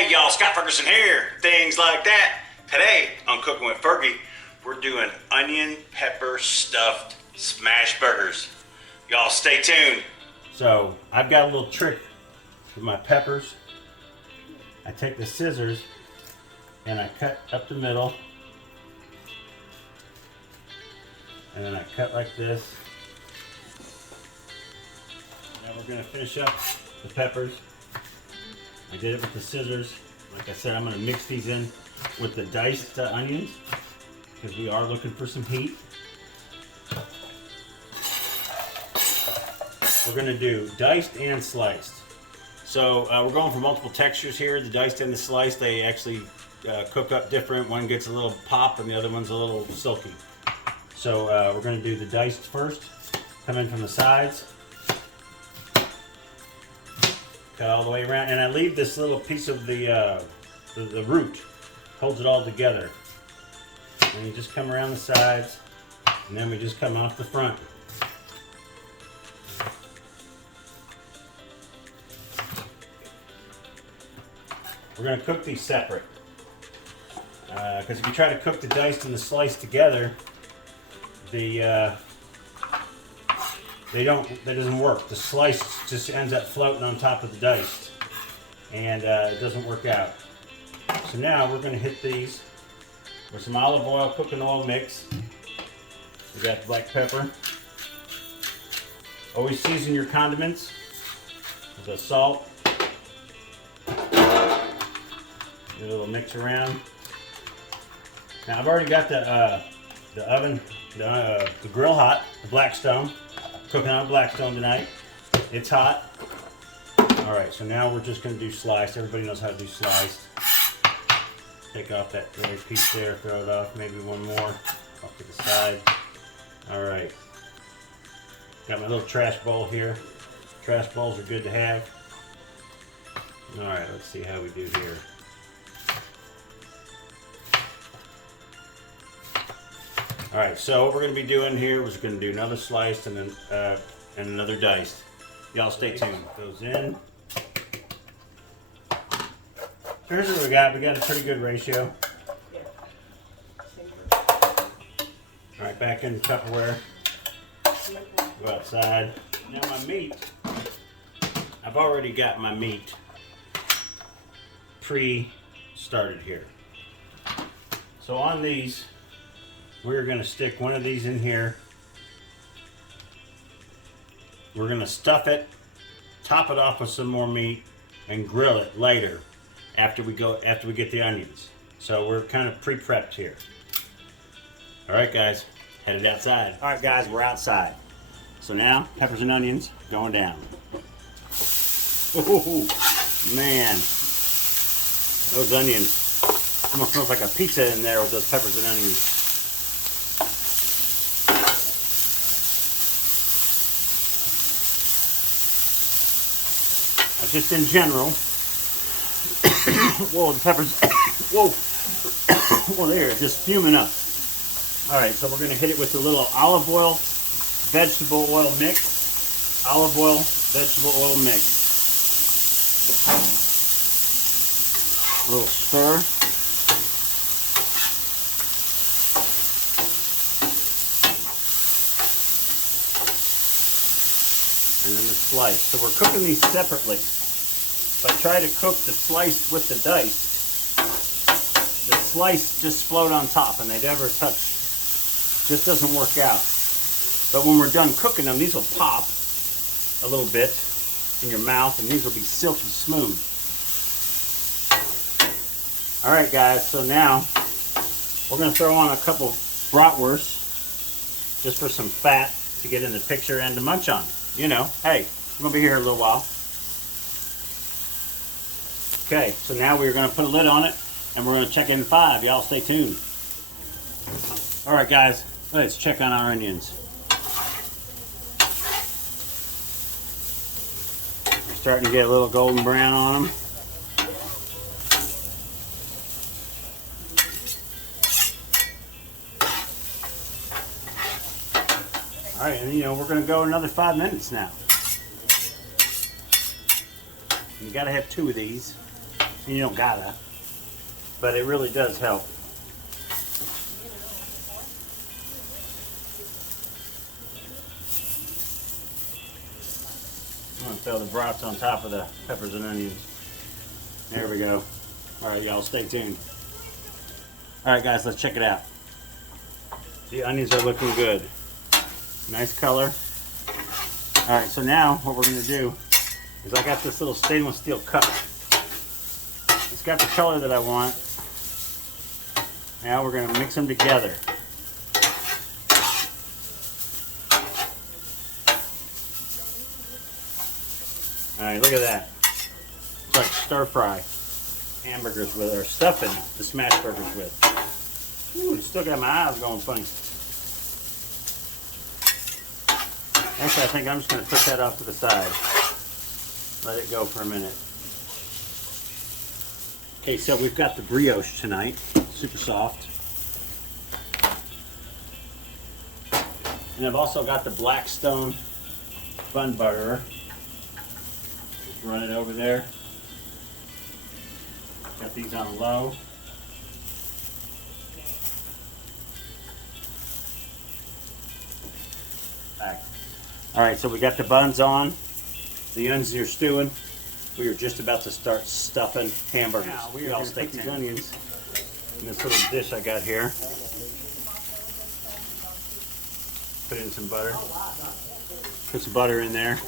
Hey y'all, Scott Ferguson here, things like that. Today on Cooking with Fergie, we're doing onion pepper stuffed smash burgers. Y'all stay tuned. So I've got a little trick with my peppers. I take the scissors and I cut up the middle. And then I cut like this. Now we're gonna finish up the peppers. I did it with the scissors. Like I said, I'm going to mix these in with the diced onions because we are looking for some heat. We're going to do diced and sliced. So we're going for multiple textures here. The diced and the sliced, they actually cook up different. One gets a little pop and the other one's a little silky. So we're going to do the diced first. Come in from the sides. Cut all the way around, and I leave this little piece of the root, holds it all together. And you just come around the sides, and then we just come off the front. We're going to cook these separate, because if you try to cook the diced and the sliced together, that doesn't work. The slice just ends up floating on top of the diced, and it doesn't work out. So now we're going to hit these with some olive oil, cooking oil mix. We got black pepper. Always season your condiments with the salt. Get a little mix around. Now I've already got the oven, the grill hot, the Blackstone. Cooking on Blackstone tonight. It's hot. Alright, so now we're just going to do sliced. Everybody knows how to do sliced. Take off that little piece there, throw it off, maybe one more off to the side. Alright. Got my little trash bowl here. Trash bowls are good to have. Alright, let's see how we do here. Alright, so what we're going to be doing here is going to do another sliced and then and another diced. Y'all stay tuned. Goes in. Here's what we got. We got a pretty good ratio. Alright, back in the Tupperware. Go outside. Now my meat, I've already got my meat pre-started here. So on these, we're going to stick one of these in here. We're going to stuff it, top it off with some more meat, and grill it later after we get the onions. So we're kind of pre-prepped here. All right, guys, headed outside. All right, guys, we're outside. So now, peppers and onions going down. Oh man, those onions almost smells like a pizza in there with those peppers and onions. Just in general. Whoa, the peppers. Whoa. Well, there, just fuming up. Alright, so we're going to hit it with a little olive oil, vegetable oil mix. Olive oil, vegetable oil mix. A little stir. And then the slice. So we're cooking these separately. If I try to cook the sliced with the diced, the slice just float on top and they never touch. Just doesn't work out. But when we're done cooking them, these will pop a little bit in your mouth and these will be silky smooth. Alright guys, so now we're going to throw on a couple bratwursts just for some fat to get in the picture and to munch on. You know, hey, I'm going to be here a little while. Okay, so now we're going to put a lid on it, and we're going to check in 5. Y'all stay tuned. Alright guys, let's check on our onions. We're starting to get a little golden brown on them. Alright, and you know, we're going to go another 5 minutes now. You got to have 2 of these. You don't gotta, but it really does help. I'm gonna throw the brats on top of the peppers and onions. There we go. All right, y'all, stay tuned. All right, guys, let's check it out. The onions are looking good. Nice color. All right, so now what we're gonna do is I got this little stainless steel cup. It's got the color that I want. Now we're gonna mix them together. All right, look at that. It's like stir fry hamburgers with, or stuffing the smash burgers with. Ooh, it's still got my eyes going funny. Actually, I think I'm just gonna put that off to the side. Let it go for a minute. Okay, so we've got the brioche tonight, super soft. And I've also got the Blackstone bun butterer. Just run it over there. Got these on low. Back. All right, so we got the buns on. The onions are stewing. We are just about to start stuffing hamburgers. Now we all steak these onions in this little dish I got here. Put in some butter. Put some butter in there.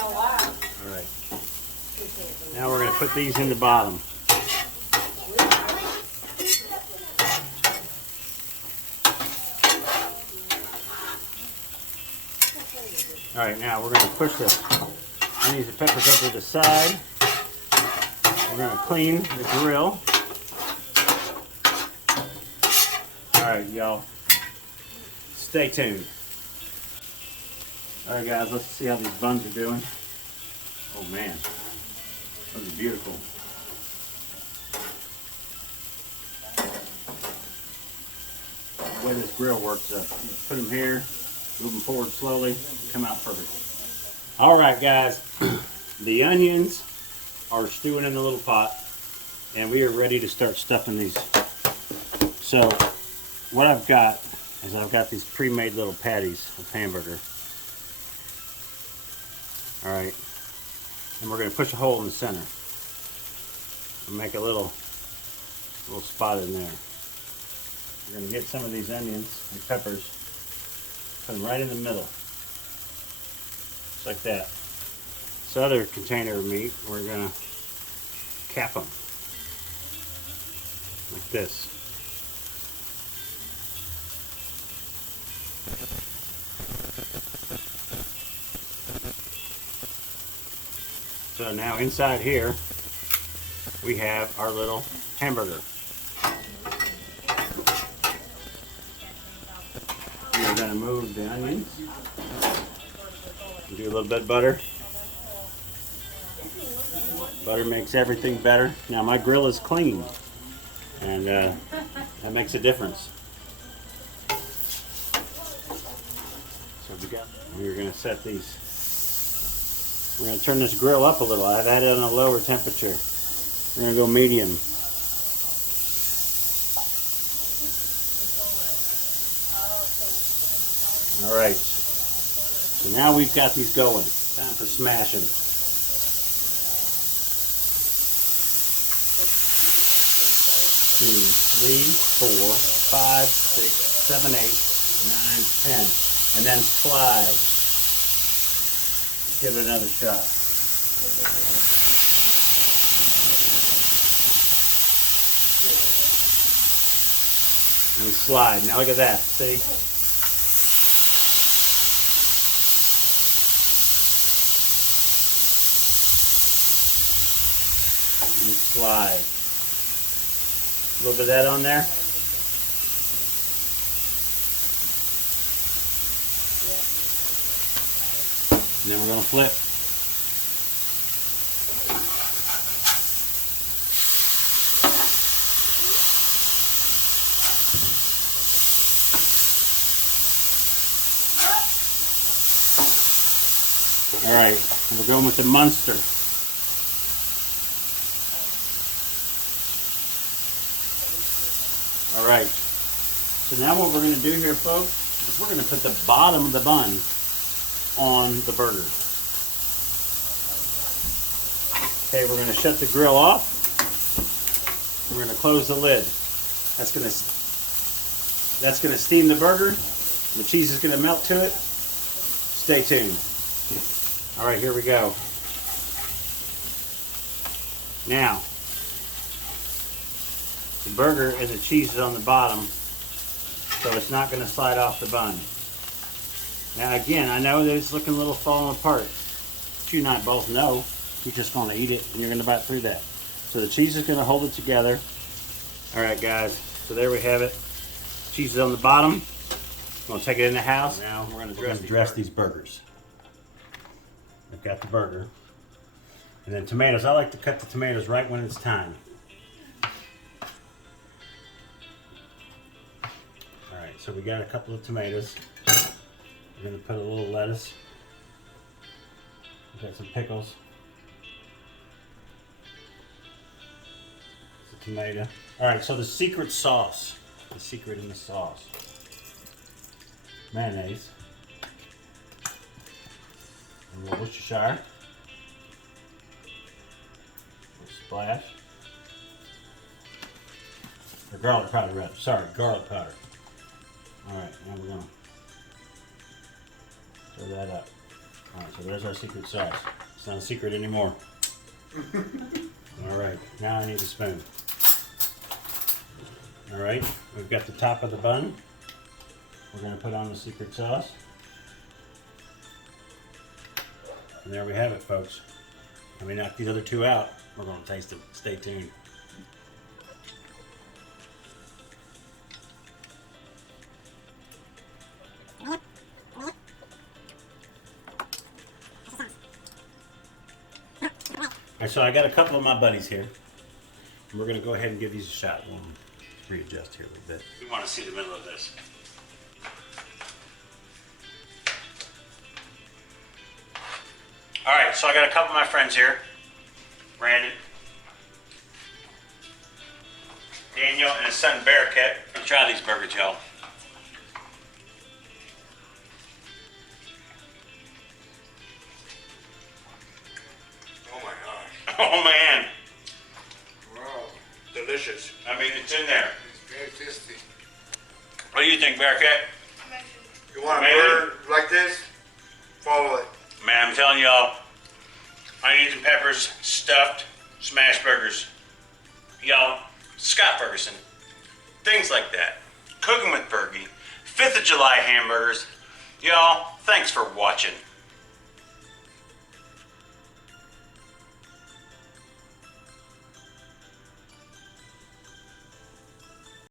All right. Now we're going to put these in the bottom. All right, now we're going to push the onions and peppers over to the side. We're going to clean the grill. All right, y'all. Stay tuned. All right, guys, let's see how these buns are doing. Oh, man. Those are beautiful. The way this grill works, you put them here, move them forward slowly, come out perfect. All right, guys, the onions are stewing in the little pot, and we are ready to start stuffing these. So what I've got is I've got these pre-made little patties of hamburger. All right, and we're going to push a hole in the center and make a little spot in there. We're going to get some of these onions and peppers, put them right in the middle. Just like that. This other container of meat, we're going to cap them. Like this. So now inside here, we have our little hamburger. We're going to move the onions. Do a little bit of butter. Butter makes everything better. Now my grill is clean, and that makes a difference. So we're going to set these. We're going to turn this grill up a little. I've had it on a lower temperature. We're going to go medium. All right. So now we've got these going. Time for smashing. 2, 3, 4, 5, 6, 7, 8, 9, 10. And then slide. Give it another shot. And slide. Now look at that. See? And slide. A little bit of that on there. And then we're going to flip. All right, we're going with the Munster. So now what we're going to do here, folks, is we're going to put the bottom of the bun on the burger. Okay, we're going to shut the grill off. We're going to close the lid. That's going to steam the burger. The cheese is going to melt to it. Stay tuned. All right, here we go. Now, the burger and the cheese is on the bottom, so it's not going to slide off the bun. Now again, I know that it's looking a little falling apart, but you and I both know you're just going to eat it and you're going to bite through that. So the cheese is going to hold it together. All right, guys, so there we have it. Cheese is on the bottom. I'm going to take it in the house. Now we're going to dress these burgers. I've got the burger. And then tomatoes. I like to cut the tomatoes right when it's time. Alright, so we got a couple of tomatoes. We're going to put a little lettuce. We've got some pickles. It's a tomato. Alright, so the secret sauce. The secret in the sauce. Mayonnaise. A little Worcestershire. A little splash. Or garlic powder, rather. Sorry, garlic powder. Alright, now we're going to throw that up. Alright, so there's our secret sauce. It's not a secret anymore. Alright, now I need a spoon. Alright, we've got the top of the bun. We're going to put on the secret sauce. And there we have it, folks. Let me knock these other two out. We're going to taste them. Stay tuned. Alright, so I got a couple of my buddies here. And we're going to go ahead and give these a shot. We'll readjust here a little bit. We want to see the middle of this. Alright, so I got a couple of my friends here. Brandon, Daniel, and his son Bearcat. Let's try these burgers, y'all. Oh my gosh. Oh man. Wow. Delicious. I mean, it's in there. It's very tasty. What do you think, Bearcat? You want a Amazing. burger like this? Follow it. Man, I'm telling y'all, onions and peppers, stuffed, smash burgers. Y'all, Scott Ferguson, things like that. Cooking with Fergie, 5th of July hamburgers. Y'all, thanks for watching.